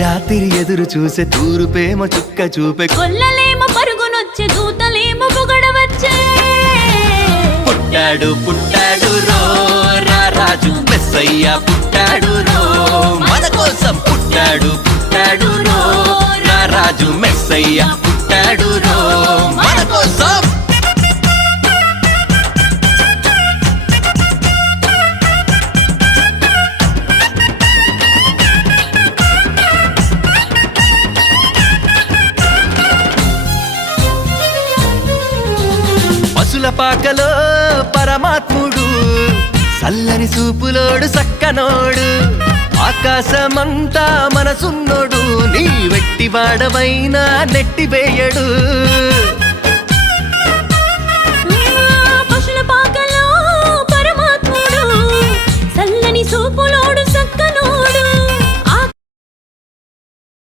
రాత్రి ఎదురు చూసే తూరుపేమ చుక్క చూపే కొల్లలేమో పరుగునొచ్చే దూతలేమో పొగడవచ్చే పుట్టాడు పుట్టాడు రో రారాజు మెస్సయ్య పుట్టాడు రో మన కోసం పుట్టాడు పుట్టాడు రో రారాజు మెస్సయ్య పుట్టాడు రో మన కోసం పశుల పాకలో పరమాత్ముడు చల్లని చూపులోడు సక్కనోడు ఆకాశమంతా మనసున్నోడు నీ వెట్టి వాడవైనా నెట్టివేయడు పశుల పాకలో పరమాత్ముడు చల్లని చూపులోడు